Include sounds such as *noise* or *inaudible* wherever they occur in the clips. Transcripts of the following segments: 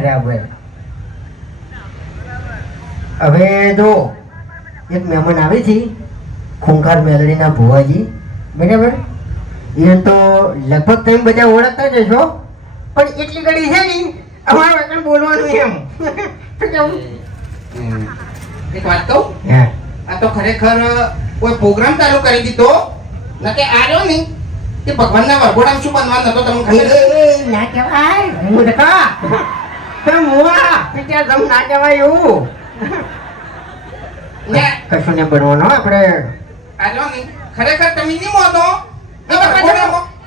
બરાબર હવે જો એક મહેમાન આવે છે ખૂંખાર મેલડીના ભુવાજી. બરાબર? એ તો લગભગ તમે બધા ઓળખતા જ હશો. પણ એટલી ઘડી છે ને અમારું આગળ બોલવાનું એમ. એક વાત કહું? આ તો ખરેખર કોઈ પ્રોગ્રામ ચાલુ કરી દીધો? નકે આવ્યો નહીં? કે ભગવાનના વરઘોડામાં શું બનવાનું હતો તમને ખબર? ના કહેવાય. તો મુવા? પીટ્યા જમ ના કહેવાય એવું. *laughs* ને. કશું ને બનવાનો આપણે. આવ્યો નહીં ખરેખર તમે નહીં મોતો?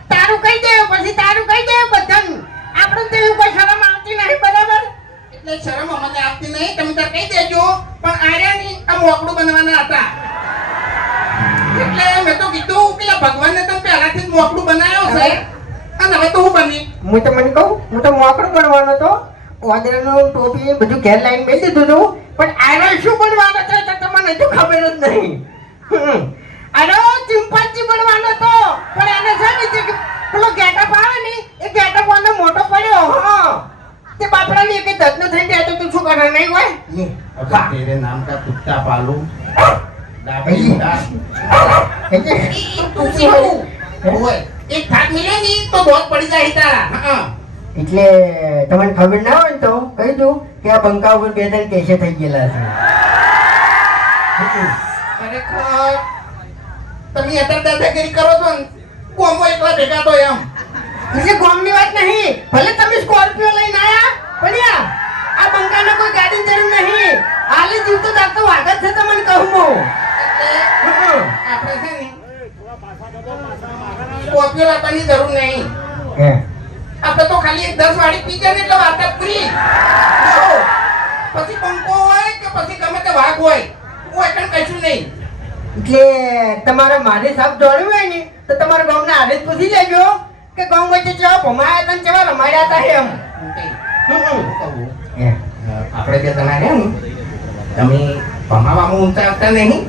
તારું કહી દે પછી તારું કહી દે બધાનું. આપણને તો એવું કોઈ શરમ આવતી નહીં બરાબર? એટલે શરમ અમને આવતી નહીં. તમે તો કહી દેજો. પણ આર્યા નહીં આ મોકડું બનવાના હતા. એટલે મેં તો કીધું કે ભગવાનને તમે પહેલાથી મોકડું બનાવ્યો છે. અને હવે તો હું બની હું તો મને કહું હું તો મોકડું બનવાનો તો વાદળાનું ટોપી બધું ઘેર લાઈન મેં દીધું હતું પણ આયરન શું બનવાનો છે તો તમને તો ખબર જ નહીં. આનો ચિંપાચી બનવાનો તો. પણ એને છે કે પેલો ગેટઅપ આવે ને એ ગેટઅપ વાળો મોટો પડ્યો હ. તે બાપડા ને એક ધજનો થઈ જાય તો શું કરવા નહીં હોય? અબે તેરે નામ કા કુત્તા પાલુ? ડાબી દાસ તું તું હું એક થાક મિલે ની તો બહુ પડી જાય તારા. હા. એટલે તમને ખબર ના હોય ને તો કહી દઉં કે આ બંકા ઉપર બે ત્રણ કેસે થઈ ગયેલા છે. ખરેખર તમે અત્યારે દાદાગીરી કરો છો ને કોમો એકલા ભેગા તો એમ. એટલે ગોમની વાત નહીં ભલે તમે સ્કોર્પિયો લઈને આયા પણ આ બંકાને કોઈ ગાડી જરૂર નહીં. તો તાર તો વાગત છે તમને કહું હું. આપણે છે ને સ્કોર્પિયો લાવવાની જરૂર ખાલી એક દસ વાળી પી જાય ને એટલે વાર્તા પૂરી પછી પંખો હોય કે પછી ગમે તે વાઘ હોય? હું એટલે કશું નહીં. એટલે તમારા મારે સાપ દોડ્યું હોય ને તો તમારા ગામના આદેશ પૂછી લેજો કે ગામ વચ્ચે કેવા ભમાયા હતા ને રમાયા રમાડ્યા હતા એમ. આપણે જે જણા એમ ને તમે ભમાવામાં ઊંચા આવતા નહીં.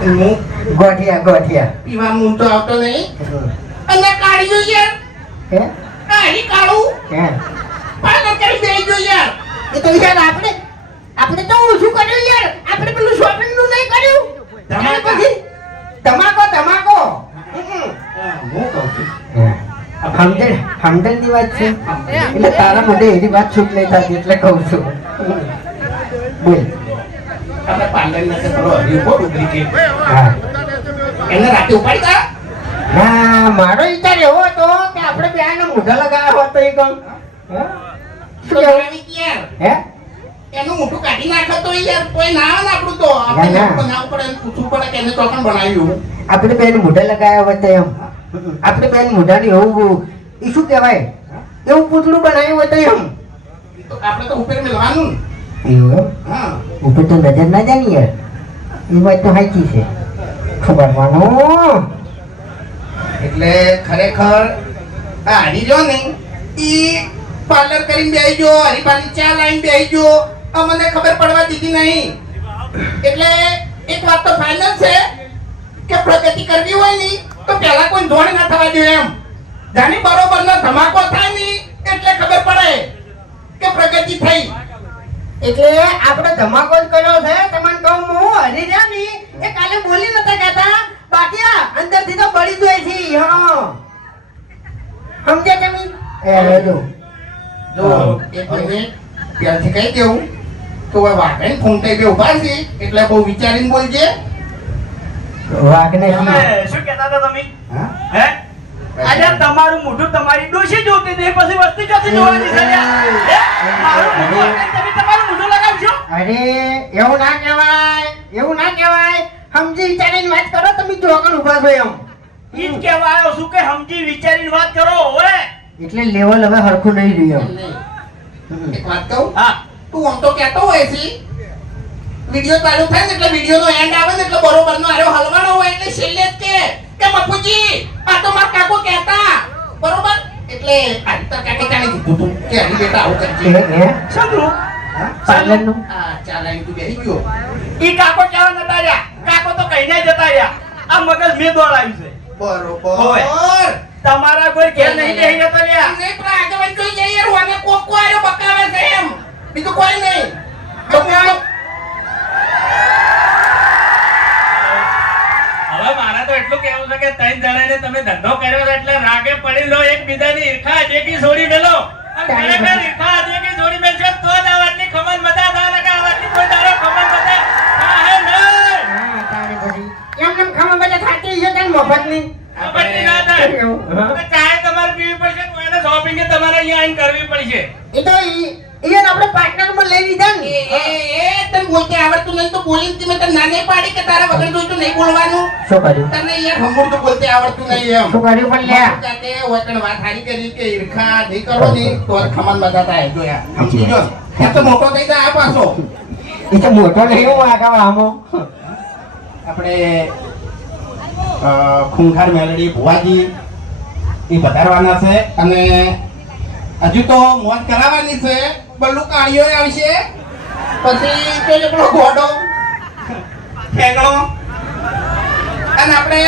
હું ગોઠિયા ગોઠિયા. પીવામાં ઊંચો આવતો નહીં. અને કાઢી જોઈએ હે? પાછળ કરી જોઈએ યાર. એ તો યાર આપણે આપણે તો ઓછું કર્યું યાર. આપણે પેલું શોપિંગનું નહીં કર્યું. અને પછી ધમાકો હમ. હું કહું છું. સમજણ સમજણની વાત છે. એટલે તારા માટે એની વાત છૂટ નહીં થતી એટલે કહું છું. બોલ. આપણે હા. એને રાતે ઉપાડી તા ના મારો વિચાર એવો હતો કે આપણે બેને મોઢા લગાવ્યા હોત તો એ ગમ હે? હે? એનું કાઢી નાખે તો યાર કોઈ ના આવે આપણું તો. આપણે બનાવવું પડે ને પૂછવું પડે કે એને તો પણ બનાવ્યું. આપણે બેન મોઢા લગાવ્યા હોત એમ. આપણે બેન મોઢાની એવું એ શું કહેવાય? એવું પૂતળું બનાવ્યું હોત એમ. તો આપણે તો ઉપર મેળવાનું એવું? એમ હા. ઉપર તો નજર ના જાય યાર. એ વાત તો સાચી છે. ખબર માનો. એટલે ખરેખર, આ જો ને, ઈ પાર્લર કરીને બેહી જો હરીબાની ચા લાઈન બેહી જો અમને ખબર પડવા દીધી નહીં. એટલે એક વાત તો ફાઇનલ છે કે પ્રગતિ કરવી હોયની, તો પહેલા કોઈ ધોણ ના થવા દે એમ. જાની બરોબર નો ધમાકો થાયની, એટલે ખબર પડે કે પ્રગતિ થઈ. એટલે આપણે ધમાકો જ કર્યો છે. તમને કહું, હું હરી જા ની એ કાલે બોલી નતા કહેતા. બાકી અંદરથી તો પડી જોઈ છે હા. સમજ્યા તમે એ રેડો જો. એક મિનિટ. ત્યાંથી કહી દેવું તો હવે વાઘાઈ ફૂંકાઈ બે ઊભા છે એટલે બહુ વિચારીને બોલજે. વાઘને શું? કહેતા હતા તમે? હે? આજે તમારું મોઢું તમારી ડોશી જોતી હતી પછી વસ્તી જોતી જોવાની છે મારું મોઢું તમે તમારું મોઢું લગાવશો અરે એવું ના કહેવાય એવું ના કહેવાય. સમજી વિચારીને વાત કરો તમે જોગણ ઊભા છો એમ. ઈ જ કહેવા આવ્યો છું કે સમજી વિચારીને વાત કરો ઓએ એટલે લેવલ હવે હરખું નહીં રહ્યો એક વાત કહું? હા. તું આમ તો કહેતો હોય છે વિડિયો ચાલુ થાય ને એટલે વિડિયો નો એન્ડ આવે ને એટલે બરોબર નો આરો હલવાનો હોય એટલે છેલ્લે જ કે કે બાપુજી આ તો માર કાકો કહેતા. બરોબર? એટલે આ તો કાકે જાણે કીધું તું કે હરી બેટા આવું કરજે હા? ચાલે. આ ચાલ અહીં તું બેહી ગયો. ઈ કાકો કહેવા નતા રહ્યા. કહીને જતા રહ્યા. આ મગજ મેં દોડાવ્યું છે. બરોબર. તમારા કોઈ ઘેર નહીં જઈ જતો લ્યા. નહીં પણ આગેવાન જોઈ જઈએ યાર, ઓને કોક બકાવે છે એમ. બીજું કોઈ નહીં. હવે મારે તો એટલું કહેવું છે કે ત્રણ જણાને તમે ધંધો કર્યો એટલે રાગે પડી લો એક બીજાની ઈર્ખા અજેકી છોડી મેલો. અને ખરેખર ઈર્ખા અજેકી છોડી મેલશો તો જ આ વાતની ખમણ બધા થાય. ખાવા બધા થાકી છે તારી મફતની. ખબરની ના થાય. ચાય તમારે પીવી પડશે કોઈને શોપિંગ તમારે અહીંયા આઈને કરવી પડશે. એ તો એ આપણે પાર્ટનરમાં લઈ લીધા ને. એ એ તને બોલતે આવડતું નહીં તો બોલી તે મેં તને નાને પાડી કે તારા વગર જોઈતું નહીં બોલવાનું? શું કર્યું? તને યાર હમુર તો બોલતે આવડતું નહીં એમ. શું કર્યું પણ લે જાતે વતન વાત હારી કરી કે ઈર્ખા નહીં કરો ની તો ખમણ બધા થાય. જોયા સમજી જો એ તો મોટો થઈ જાય આ પાછો. એ તો મોટો નહીં હું આગળ આમો આપણે ખૂંખાર મેલડી ભુવાજી એ પધારવાના છે અને હજુ તો મોજ કરાવવાની છે બલ્લુ કાળીઓ આવશે પછી પેલો પેલો ઘોડો ઠેંગણો અને આપણે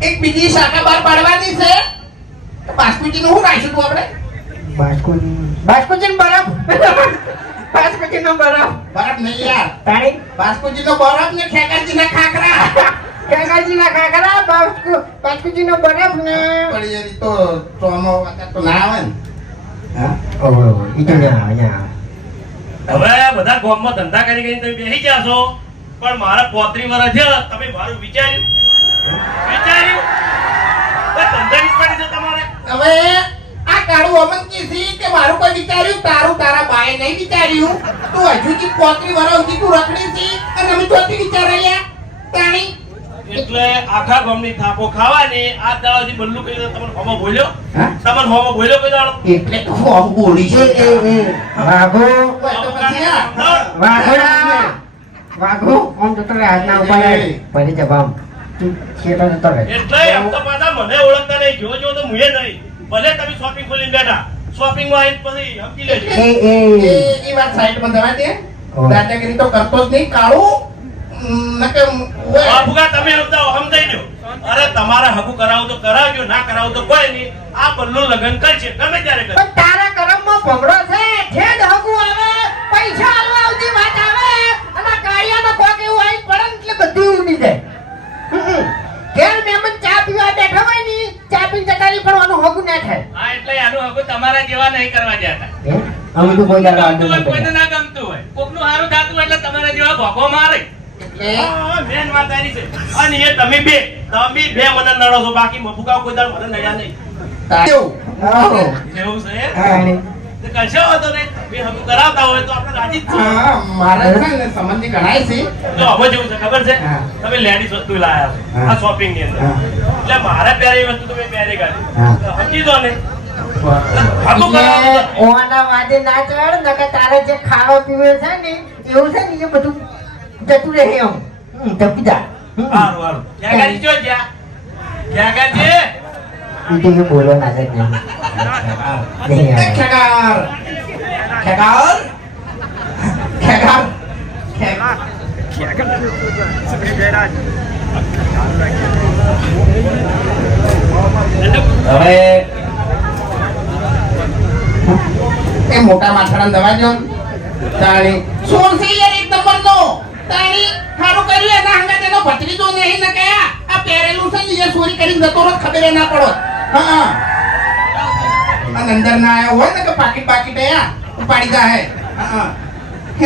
એક બીજી શાખા બહાર પાડવાની છે. બાસ્કુટીનું શું રાખ્યું તું આપણે? બાસ્કુજી બાસ્કુજી બરફ. બાસ્કુજી નો બરફ. બરફ નહીં યાર. તારી? બાસ્કુજીનો બરફ ને ખેકાજીના ખાખરા. કાકાજી ના કાકરા બાસ્કુ બાસ્કુજી નો. બરફ ને પડી જતી તો ચોમો તો ના આવે ને. હા? ઓહો ઈ તો ના અહીંયા હવે બધા ગામમાં ધંધા કરી કરીને તમે બેસી ગયા છો. પણ મારા પોત્રી વર્ષ છે તમે મારું વિચાર્યું. વિચાર્યું? પડી છે તમારે. હવે આ કાળું અમન કીધી કે મારું કોઈ વિચાર્યું? તારું તારા બાએ નહીં વિચાર્યું. તું હજુ જી પોત્રી વર્ષ સુધી તું રખડી છે અને અમે ચોથી વિચાર્યા તાણી એટલે આખા ગામની થાપો ખાવાની. આ દાડાથી બલ્લુ કહી દે તમને હોમો બોલ્યો તમને હોમો બોલ્યો કોઈ દાડો? એટલે તો હું બોલી છે? એ એ વાઘો. વાઘોડા વાઘો. આમ જતો રહે હાથના ઉપાડે. પડી જવા આમ. તું છેટો જતો રહે એટલે એમ તો પાછા મને ઓળખતા નહીં. જો જો તો મુએ નહીં. ભલે તમે શોપિંગ ખોલીને બેઠા. શોપિંગમાં આવીને પછી સમજી લેજો. એ એ એ વાત વાત પર જવા દે. દાદાગીરી તો કરતો જ નહીં. કાળું. તમે સમજાઈ દો. અરે તમારે હગું કરાવું તો કરાવજો ના કરાવું તો કોઈ નહીં. આ બલ્લુ લગ્ન કરશે ગમે ત્યારે કરશે પણ તારા કરમમાં ભમરો છે ઠેડ હગું આવે પૈસા આલવા આવતી વાત આવે અને કાળિયાનો કોક એવું આઈ પડે એટલે બધું ઉડી જાય. ઘેર મહેમાન ચા પીવા બેઠા હોય ને ચા પીને જતા રહી આનું હગું ના થાય. હા એટલે આનું હગું તમારા જેવા નહીં કરવા જતા અમે તો કોઈ દાડા કોઈ ના ગમતું હોય. કોકનું સારું થતું હોય એટલે તમારા જેવા ભોગો મારે. મેન વાત આની છે. અને એ તમે બે તમે બે મને નડો છો. બાકી મફુકા કોઈ દાડ મને નડ્યા નહીં. એવું. છે? કશો વાંધો નહીં. બે હગું કરાવતા હોય તો આપણે રાજી જ હા, મારે છે ને સંબંધી ગણાય છે. જો હવે જેવું છે ખબર છે? તમે લેડીઝ વસ્તુ લાયા છો આ શોપિંગની અંદર. એટલે મારે પહેરેલી વસ્તુ તમે પહેરી કાઢી. સમજી દો ને. ઓના વાદે ના ચડ નકર તારે જે ખાવા પીવે છે ને એવું છે ને એ બધું જતું રહે એમ હમ, ધપી જા હમ. સારું સારું ક્યાં ગાડી જો જ્યાં ક્યાં ગાડી ઈ તો એ બોલો ના જ નહીં નહીં આવે. ખેગાર ખેગાર ખેગાર ખેગાર હવે એ મોટા માથાના દવા જો તાણી સોળ છે યાર એક નંબરનો તાણી સારું કર્યું એના હંગા તેનો ભત્રીજો નહીં ને કયા? આ પહેરેલું છે ને એ ચોરી કરીને જતો રહો ખબર ના પડો. હા અને અંદર ના આવ્યો હોય ને કે પાકીટ પાકીટ આયા ઉપાડી જાય હા.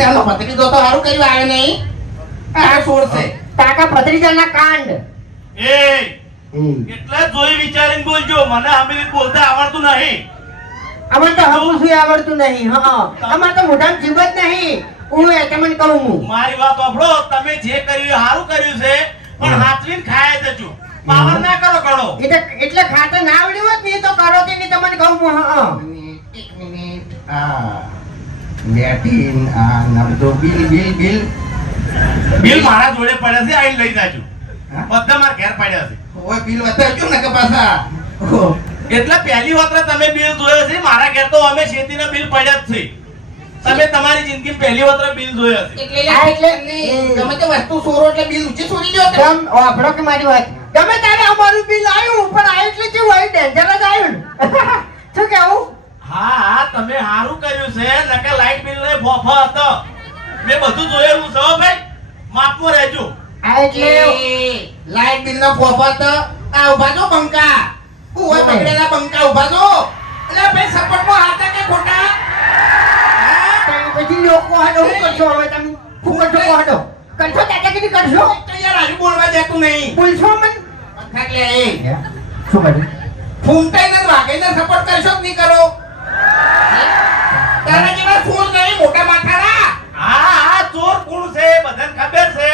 એનો ભત્રીજો તો સારું કર્યું આવે નહીં. આ સોળ છે. કાકા ભત્રીજાના કાંડ. એ એટલે જોઈ વિચારીને બોલજો. મને આંબેલી બોલતા આવડતું નહીં. અમારે તો હવું આવડતું નહીં હા અમારે તો મોઢામાં જીવ જ નહીં. હું એ? તમને કહું હું. મારી વાત સાંભળો. તમે જે કર્યું સારું કર્યું છે પણ હાથવીન ખાય જજો પાવર ના કરો કરો એટલે એટલે ખાતર ના આવડ્યું હોત ને તો કરો તે નહીં તમને કહું હું હા એક મિનિટ. આ લેટિન આ ના બિલ બિલ બિલ. બિલ મારા જોડે પડ્યા છે આઈ લઈ જાજો? બધા મારા ઘેર પડ્યા છે. ઓય બિલ વતાવજો ને કે પાછા. એટલે પહેલી વખત તમે બિલ જોયો છે મારા ઘેર તો અમે શેતીના બિલ પડ્યા જ છે. તમે તમારી જિંદગી પહેલી વખત બિલ જોયા એટલે એટલે તમે તો વસ્તુ સોરો એટલે બિલ ઉચી સોરી જો તમ. આપણો કે મારી વાત? તમે તારે અમારું બિલ આવ્યું પણ આ એટલે કેવું આવ્યું ડેન્જર જ આવ્યું *laughs* શું કેવું? હા તમે સારું કર્યું છે. નકર લાઈટ બિલ ને ફોફો હતો. મેં બધું જોયેલું છે ભાઈ. માફમાં રહેજો. આ એટલે. લાઈટ બિલ નો ફોફો હતો. આ ઊભા જો બંકા કુવા બગડેલા બંકા ઊભા જો એટલે ભાઈ સપોર્ટમાં હતા કે ખોટા? હા? તમે લોકો હાડો શું કરશો હવે તમે શું કરશો હાડો કરશો દાદાગીરી કરશો તો યાર બોલવા દેતું નહીં બોલશો મને પંખા કે એ શું કર્યું ફૂમતાઈને ને સપોર્ટ કરશો કે નહીં કરો તારા જેવા ફૂલ નહીં મોટા માથાડા હા હા ચોર કોણ છે બધાને ખબર છે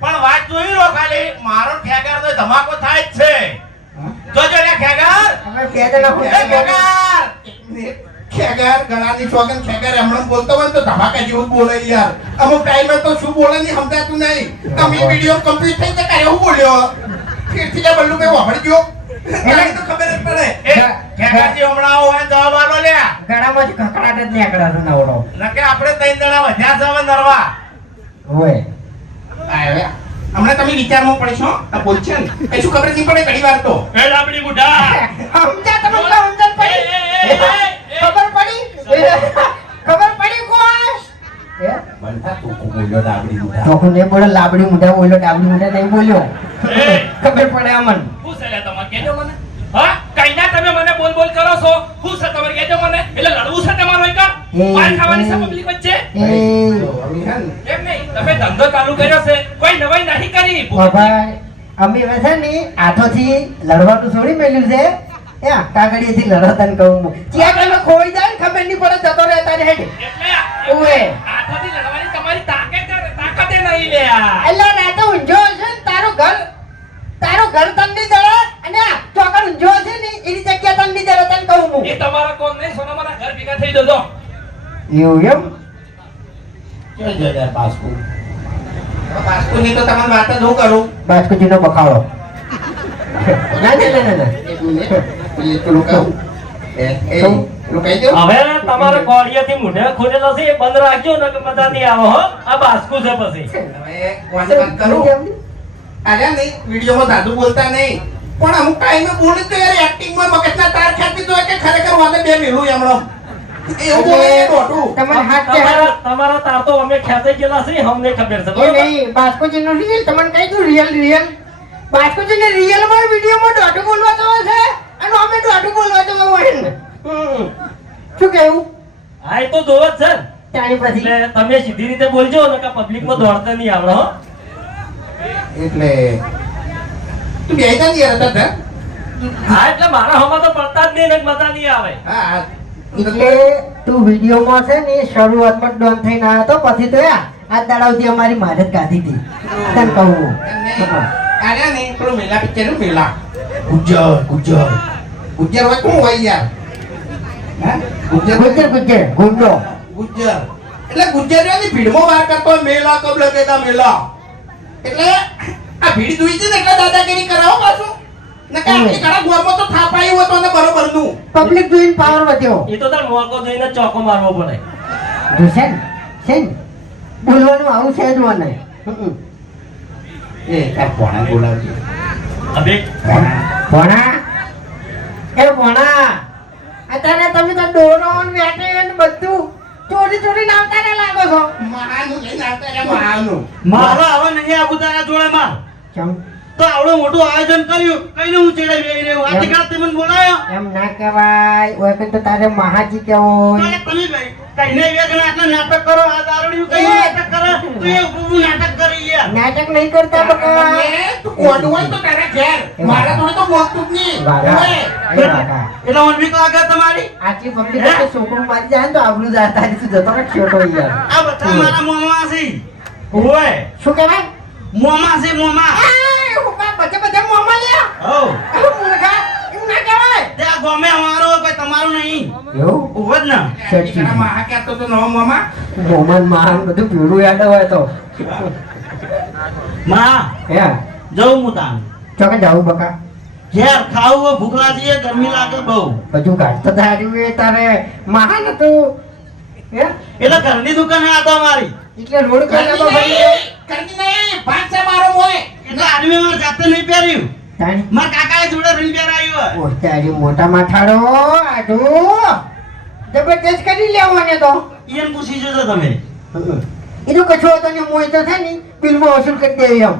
પણ વાત જોઈ લો ખાલી મારો ઠેગાર તો ધમાકો થાય જ છે જોજો ઠેગાર ગયા. ઠેગાર ખેગાર ગળાની ચોગન ખેગર હમણાં બોલતો હોય તો ધમાકા જેવું બોલે યાર. અમુક ટાઈમે તો શું બોલે નહીં સમજાતું નહીં. તમે વીડિયો કમ્પ્લીટ થઈ જાય એવું બોલ્યો? ફીરથી જા બલ્લુ ભાઈ તો ખબર જ પડે. એ હમણાં હોય જ છે નવરો. નકે આપણે ત્રણ જણા વધ્યા છે નરવા. હોય હમણાં તમે વિચારમાં પડશો આ બોલ છે ને. એ શું ખબર નહીં પડે ઘણી વાર તો. એ લાબડી બુઢા તમે તો સમજણ પડી. ખબર પડી? ખબર પડી? બનતા તું બોલ્યો તો હું બોલે લાબડી મુઢા બોલ્યો ડાબડી મુઢા નહીં બોલ્યો. ખબર પડે અમન. શું છે લે તમારે? કહેજો મને. હા? કઈના તમે મને બોલ બોલ કરો છો. હું છે તમારે કહેજો મને એટલે લડવું છે તમારો એક? માર ખાવાની છે પબ્લિક વચ્ચે? એમ નહીં. તમે ધંધો ચાલુ કર્યો છે. કોઈ નવાઈ નહીં કરી. ભાઈ અમે છે ને હાથોથી લડવાનું છોડી મેલ્યું છે. એ કાગળીએથી લડતા ને કહું ચિયા ખોઈ જાય ખબર નહીં પડે જતો રહેતા રહે છે. એટલે ઓવે. હાથોથી લડવાની તમારી તાકાત તાકાતે નહીં લે આ એટલે રાતે ઊંઝો હશે ને તારું ઘર તારું ઘર તંડી જડે અને આ ચોકડ ઊંઝો હશે ને એની જગ્યા તંડી જડે હું એ તમારા કોણ નહીં સોનામાના ઘર ભેગા થઈ જજો. એવું એમ? બાસ્કુની તો તમારી વાત જ હું કરું. બાસ્કુજીનો બખાડો. ના ના ના ના, ના. એક મિનિટ. પેલી પેલું કહું એ એ શું? પેલું કહી દઉં. હવે તમારે કોળિયાથી મૂઢે ખોલેલો છે એ બંધ રાખજો ને કે મજા નહીં હો. આ બાસ્કુ છે પછી. હવે કોને વાત કરું. અરે નહીં વિડીયોમાં સાદું બોલતા નહીં. પણ અમુક ટાઈમે બોલે તો યાર એક્ટિંગમાં મગજના તાર ખેંચી તો કે ખરેખર વાતે બે મેલું એમણો એવું બોલે એ દોઢું તમારે હાથ કે તમારા તમારા તાર તો અમે ખેંચાઈ ગયેલા છે અમને ખબર છે બરોબર? નહીં બાસ્કોજીનો રિયલ તમને કહી દઉં ને રિયલમાં વિડિયો માં દોઢું બોલવા તો છે અને અમે દોઢું બોલવા તો હોય ને. હમ. શું કેવું હા એ તો જોવો જ છે. ને. પછી. તમે સીધી રીતે બોલજો ને કે પબ્લિકમાં દોડતા નહીં આવડો એટલે તું બે જા ને યાર હા એટલે મારા હમા તો પડતા જ નહીં ને મજા નહીં આવે. હા હા. એટલે તું વિડીયોમાં છે ને શરૂઆતમાં ડોન થઈને આવ્યો તો પછી તો આ દાડાવથી અમારી મારે કાઢી હતી. તને કહું. આર્યા નહીં પેલું મેલા પિક્ચરનું મેલા. ગુજર ગુજર ગુજર હોય શું હોય યાર? હા? ગુજર ગુજર ગુજર ગુંડો. ગુજર એટલે ગુજરિયાની ભીડમાં વાર કરતો મેલા કબ લગેગા મેલા. એટલે આ ભીડ જોઈ છે ને એટલે દાદાગીરી કરાવો પાછું. ને કે આટલી ઘણા તો થાપાયું હતું ને બરોબરનું. પબ્લિક જોઈને પાવર વધ્યો. એ તો તાર મોકો જોઈને ચોકો મારવો પડે. જો ને છે ને બોલવાનું આવું છે જ મને. એ તાર કોણા બોલાવજો. હવે ભણા એ ભણા અત્યારે તમે તો વેટે બધું ચોરી ચોરી લાવતા ને લાગો છો. લઈને આવતા માનું મારા હવે નહીં આવું તારા જોડે માં ચમ તો આવડો મોટું આયોજન કર્યું. કઈને હું ચેડાઈ બેહી રહ્યો? આથી કાલ તે મને બોલાયો. એમ ના કહેવાય. ઓય કે તો તારે મહાજી કેવો તો તમે ભાઈ કઈને જણા આટલા નાટક કરો આ દારૂડિયું કઈ નાટક કરો? તું એ ઉભું નાટક કરી યાર નાટક નહીં કરતા બકા. તું કોડું હોય તો તારા ઘેર. મારા તો તો બોલતું જ નહીં. ઓય. એટલે ઓનવી તો આગળ તમારી. આટલી પબ્લિક તો છોકરું મારી જાય તો આબરૂ જાય તારી જતો કે છોટો યાર. આ બધા મારા મોમાં છે. ઓય. શું કહેવાય? મોમાં છે મોમાં. બધે બધે મોંમાં લે મૂર્ખા, એવું ના કહેવાય. તે આ ગમે અમારો કોઈ તમારું નહીં. એવું? ઊભો જ ને. દીકરા માહા કહેતો તો નવો મામા. મોમન માન બધું ભેળું યાદ હોય તો. માં હે? જવું હું તાન. ચોકે જાઉં બકા. ઘેર ખાવું ભૂખ લાગી ગરમી લાગે બહુ. બધું ઘાટ તો ધાર્યું એ તારે. મહાન હતું. હે? એટલે ઘરની દુકાન આ તો અમારી એટલે રોડ આવો ભાઈ કરતી નહીં, પાંચ છે મારો મોય. એટલે આદમી મારે જાતે નહીં પહેર્યું. તાણ મારા કાકાએ જોડે રીંગ પહેરાયો હોય. ઓ તારી મોટા માથાડો આડો જબરદસ્ત કરી લેવો ને તો. ઈયન પૂછી જોજો તમે. એનું કશો હતો ને મોય તો થાય ને બિલમાં વસૂલ કરી દેવી એમ.